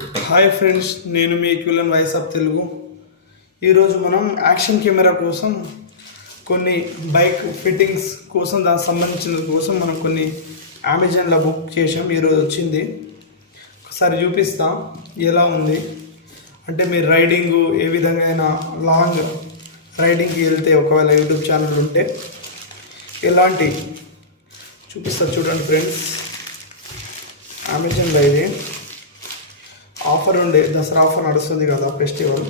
Hi friends, నేను మీ క్యూలన్ voice of Telugu. ఈరోజు మనం యాక్షన్ కెమెరా కోసం కొన్ని బైక్ ఫిట్టింగ్స్ కోసం దానికి సంబంధించిన కోసం మనం కొన్ని అమెజాన్లో బుక్ చేసాం. ఈరోజు వచ్చింది. ఒకసారి చూపిస్తా ఎలా ఉంది అంటే మీరు రైడింగ్ ఏ విధంగా అయినా లాంగ్ రైడింగ్కి వెళ్తే ఒకవేళ యూట్యూబ్ ఛానల్ ఉంటే ఎలాంటి చూపిస్తా చూడండి ఫ్రెండ్స్. అమెజాన్లో ఇది ఆఫర్ ఉండే, దసరా ఆఫర్ నడుస్తుంది కదా, ఫెస్టివల్.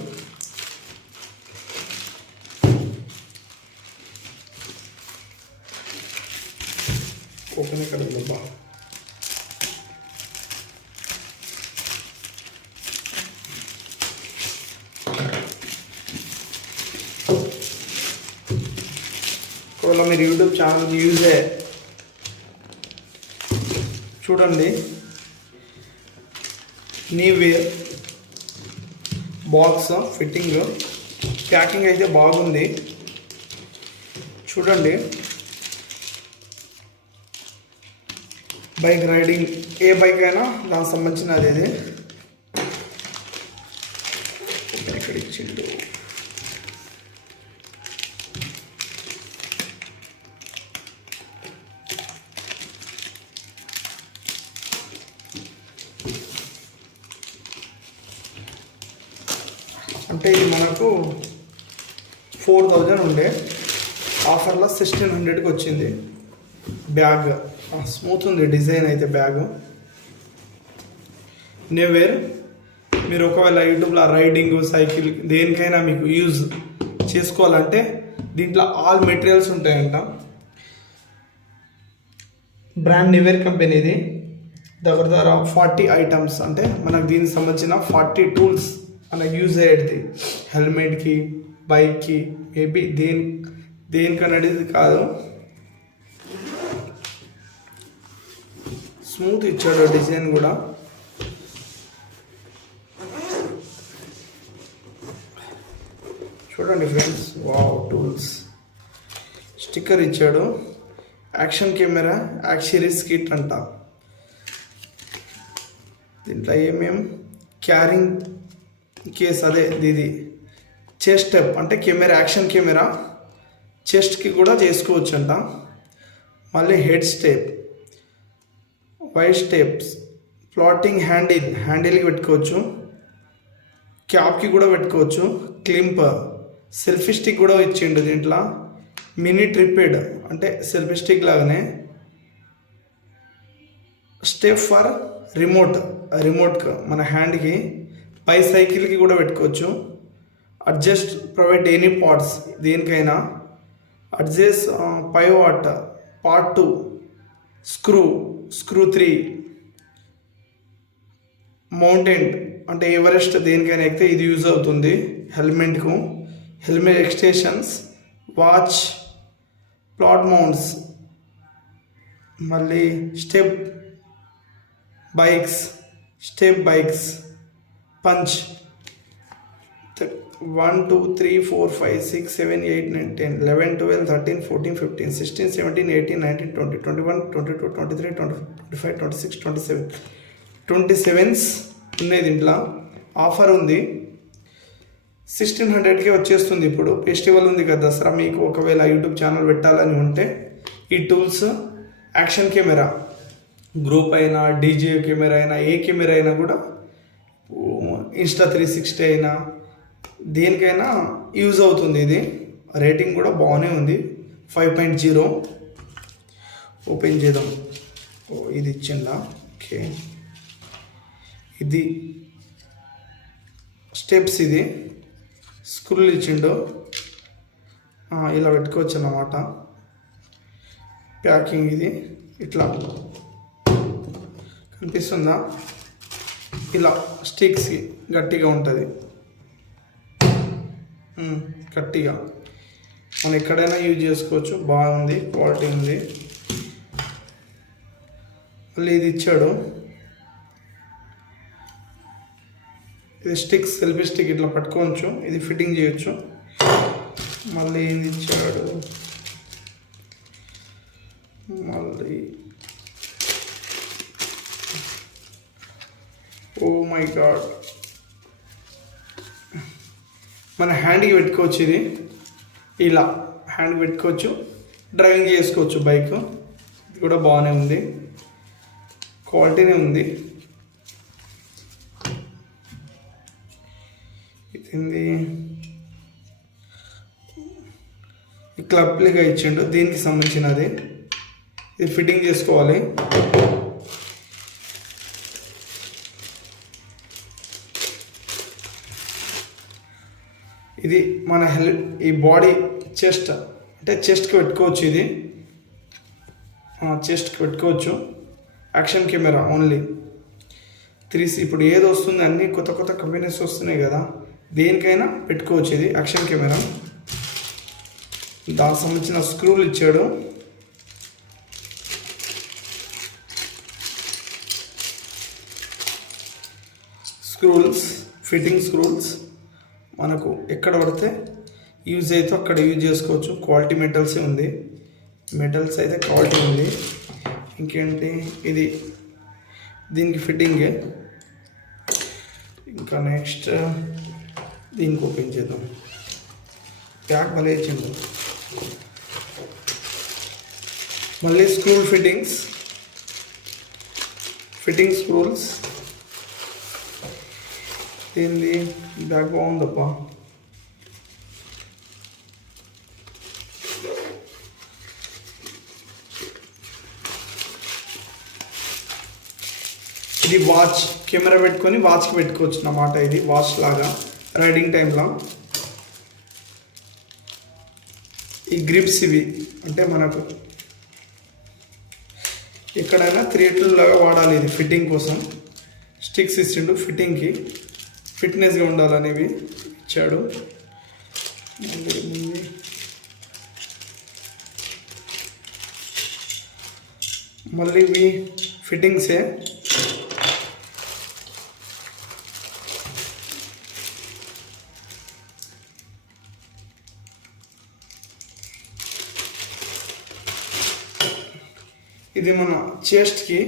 ఓపెన్ ఇక్కడ ఉందబ్బా. ఒకవేళ మీరు యూట్యూబ్ ఛానల్ యూజే చూడండి. నీవేర్ బాక్స్ ఫిట్టింగ్ ప్యాకింగ్ అయితే బాగుంది చూడండి. బైక్ రైడింగ్ ఏ బైక్ అయినా దానికి సంబంధించినది ఇది. ఇక్కడ ఇచ్చిండు. అంటే ఇది మనకు 4000 ఉండే, ఆఫర్లో 1600కి వచ్చింది. బ్యాగ్ స్మూత్ ఉంది, డిజైన్ అయితే బ్యాగ్. నెవేర్ మీరు ఒకవేళ యూట్యూబ్లో రైడింగ్ సైకిల్ దేనికైనా మీకు యూజ్ చేసుకోవాలంటే దీంట్లో ఆల్ మెటీరియల్స్ ఉంటాయంట. బ్రాండ్ నెవేర్ కంపెనీది. దగ్గర 40 ఐటమ్స్, అంటే మనకు దీనికి సంబంధించిన 40 టూల్స్ మనకు యూజ్ అయ్యేది. హెల్మెట్కి, బైక్కి, మేబీ దేనికనేది కాదు. స్మూత్ ఇచ్చాడు డిజైన్ కూడా. చూడండి ఫ్రెండ్స్, వావ్ టూల్స్. స్టిక్కర్ ఇచ్చాడు. యాక్షన్ కెమెరా యాక్సరీస్ కిట్ అంట. దీంట్లో ఏమేం క్యారింగ్ కేస్, అదే ఇది చెస్ట్ స్టెప్, అంటే కెమెరా యాక్షన్ కెమెరా చెస్ట్కి కూడా చేసుకోవచ్చు అంట. మళ్ళీ head strap, white straps, floating హ్యాండిల్కి పెట్టుకోవచ్చు, క్యాప్కి కూడా పెట్టుకోవచ్చు, క్లింప్, సెల్ఫీ స్టిక్ కూడా ఇచ్చిండు దీంట్లో. మినీ ట్రిపెడ్ అంటే సెల్ఫీ స్టిక్ లాగానే. స్టెప్ ఫర్ రిమోట్కి మన హ్యాండ్కి, పై సైకిల్కి కూడా పెట్టుకోవచ్చు. అడ్జస్ట్ ప్రొవైడ్ ఎనీ పార్ట్స్, దేనికైనా adjust pivot, part 2, screw 3, mountain అంటే ఎవరెస్ట్ దేనికైనా అయితే ఇది యూజ్ అవుతుంది. Helmet extensions, watch, plot mounts, మళ్ళీ స్టెప్ బైక్స్, పంచ్ 1 2 3 4 5 6 7 8 9 10 11 12 13 14 15 16 17 18 19 20 21 22 23 25 26 27 ఉన్నాయి. దీంట్లో ఆఫర్ ఉంది. 1600కే వచ్చేస్తుంది. ఇప్పుడు ఫెస్టివల్ ఉంది కదా, దసరా. మీకు ఒకవేళ యూట్యూబ్ ఛానల్ పెట్టాలని ఉంటే ఈ టూల్స్, యాక్షన్ కెమెరా గ్రూప్ అయినా, డీజే కెమెరా అయినా, ఏ కెమెరా అయినా కూడా, ఇన్స్టా 360 అయినా, దేనికైనా యూజ్ అవుతుంది. ఇది రేటింగ్ కూడా బాగానే ఉంది, 5.0. ఓపెన్ చేద్దాం. ఇది ఇచ్చిందా? ఓకే. ఇది స్టెప్స్, ఇది స్క్రూలు ఇచ్చిండు. ఇలా పెట్టుకోవచ్చు అన్నమాట. ప్యాకింగ్ ఇది ఇట్లా కనిపిస్తుందా? ఇలా స్టిక్స్ గట్టిగా ఉంటుంది, గట్టిగా. మనం ఎక్కడైనా యూజ్ చేసుకోవచ్చు. బాగుంది, క్వాలిటీ ఉంది. మళ్ళీ ఇది ఇచ్చాడు. ఇది స్టిక్స్, సెల్ఫీ స్టిక్ ఇట్లా పట్టుకోవచ్చు. ఇది ఫిట్టింగ్ చేయొచ్చు. మళ్ళీ ఇది ఇచ్చాడు. మళ్ళీ ఓ మై గాడ్, మన హ్యాండ్కి పెట్టుకోవచ్చు. ఇది ఇలా హ్యాండ్ పెట్టుకోవచ్చు, డ్రైవింగ్ చేసుకోవచ్చు బైక్. ఇది కూడా బాగానే ఉంది, క్వాలిటీనే ఉంది. ఇది ఈ క్లబ్గా ఇచ్చిండు, దీనికి సంబంధించినది. ఇది ఫిట్టింగ్ చేసుకోవాలి. ఇది మన ఈ బాడీ చెస్ట్, అంటే చెస్ట్కి పెట్టుకోవచ్చు. ఇది చెస్ట్కి పెట్టుకోవచ్చు. Action camera only 3C. ఇప్పుడు ఏది వస్తుంది, అన్నీ కొత్త కొత్త కంపెనీస్ వస్తున్నాయి కదా, దేనికైనా పెట్టుకోవచ్చు. ఇది యాక్షన్ కెమెరా. దానికి సంబంధించిన స్క్రూలు ఇచ్చాడు. స్క్రూల్స్, ఫిట్టింగ్ స్క్రూల్స్ మనకు ఎక్కడ పడితే యూజ్ అయితే అక్కడ యూజ్ చేసుకోవచ్చు. క్వాలిటీ మెటల్సే ఉంది, మెటల్స్ అయితే క్వాలిటీ ఉంది. ఇంకేంటి, ఇది దీనికి ఫిట్టింగే. ఇంకా నెక్స్ట్ దీనికి ఓపెన్ చేద్దాం. ప్యాక్ భలే ఇచ్చిండు. మళ్ళీ స్క్రూల్ ఫిట్టింగ్ స్క్రూల్స్. ఏంది బ్యాగ్ బాగుందప్పా. ఇది వాచ్, కెమెరా పెట్టుకొని వాచ్కి పెట్టుకోవచ్చు అన్నమాట. ఇది వాచ్ లాగా రైడింగ్ టైంలో. ఈ గ్రిప్స్ ఇవి అంటే మనకు ఎక్కడైనా 3 లాగా వాడాలి. ఇది ఫిట్టింగ్ కోసం స్టిక్స్ ఇచ్చిండు, ఫిట్టింగ్కి ఫిట్నెస్గా ఉండాలనేవి ఇచ్చాడు. మళ్ళీ ఇవి ఫిట్టింగ్సే. ఇది మన చెస్ట్కి,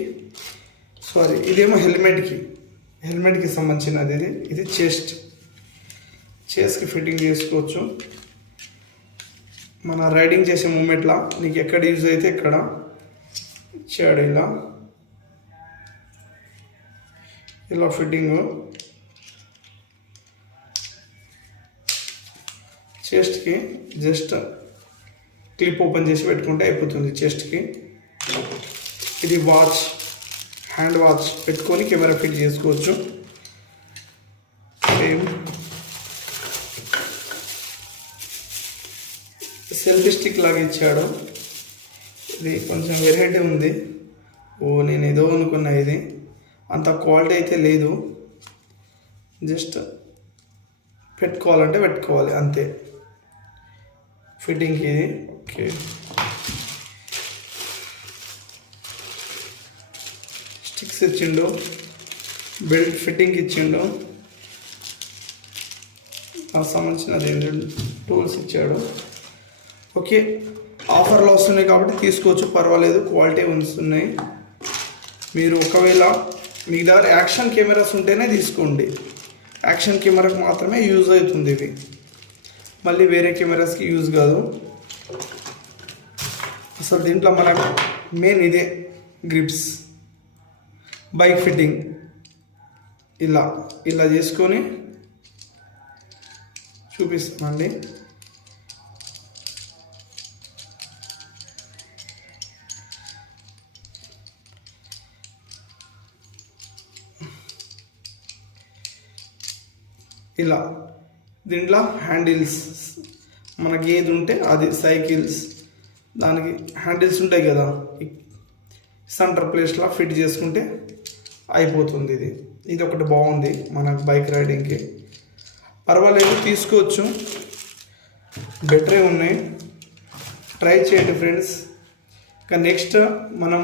సారీ ఇదేమో హెల్మెట్కి సంబంధించినది. ఇది చెస్ట్కి ఫిట్టింగ్ చేసుకోవచ్చు. మన రైడింగ్ చేసే మూమెంట్లా నీకు ఎక్కడ యూజ్ అయితే ఎక్కడ ఇచ్చాడు. ఇలా ఫిట్టింగ్. చెస్ట్కి జస్ట్ క్లిప్ ఓపెన్ చేసి పెట్టుకుంటే అయిపోతుంది చెస్ట్కి. ఇది వాచ్, హ్యాండ్ వాచ్ పెట్టుకొని కెమెరా ఫిట్ చేసుకోవచ్చు. సేమ్ సెల్ఫీ స్టిక్ లాగా ఇచ్చాడు. ఇది కొంచెం వెరైటీ ఉంది. నేను ఏదో అనుకున్నా, ఇది అంత క్వాలిటీ అయితే లేదు. జస్ట్ పెట్టుకోవాలంటే పెట్టుకోవాలి అంతే ఫిట్టింగ్కి. ఇది ఓకే. స్టిక్స్ ఇచ్చిండు, బెల్ట్ ఫిట్టింగ్ ఇచ్చిండు, సంబంధించిన టూల్స్ ఇచ్చాడు. ఓకే, ఆఫర్లో వస్తున్నాయి కాబట్టి తీసుకోవచ్చు, పర్వాలేదు, క్వాలిటీ వస్తున్నాయి. మీరు ఒకవేళ మీ దగ్గర యాక్షన్ కెమెరాస్ ఉంటేనే తీసుకోండి. యాక్షన్ కెమెరాకి మాత్రమే యూజ్ అవుతుంది ఇవి, మళ్ళీ వేరే కెమెరాస్కి యూజ్ కాదు. అసలు దీంట్లో మనకు మెయిన్ ఇదే గ్రిప్స్, బైక్ ఫిట్టింగ్. ఇలా చేసుకొని చూపిస్తామండి. దీంట్లో హ్యాండిల్స్ మనకి ఏది ఉంటే అది, సైకిల్స్ దానికి హ్యాండిల్స్ ఉంటాయి కదా, సెంటర్ ప్లేస్లో ఫిట్ చేసుకుంటే అయిపోతుంది. ఇది ఒకటి బాగుంది మనకు బైక్ రైడింగ్కి, పర్వాలేదు, తీసుకోవచ్చు, బెటరే ఉన్నాయి, ట్రై చేయండి ఫ్రెండ్స్. ఇంకా నెక్స్ట్ మనం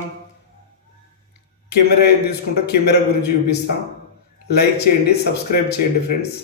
కెమెరా తీసుకుంటా, కెమెరా గురించి చూపిస్తాం. లైక్ చేయండి, సబ్స్క్రైబ్ చేయండి ఫ్రెండ్స్.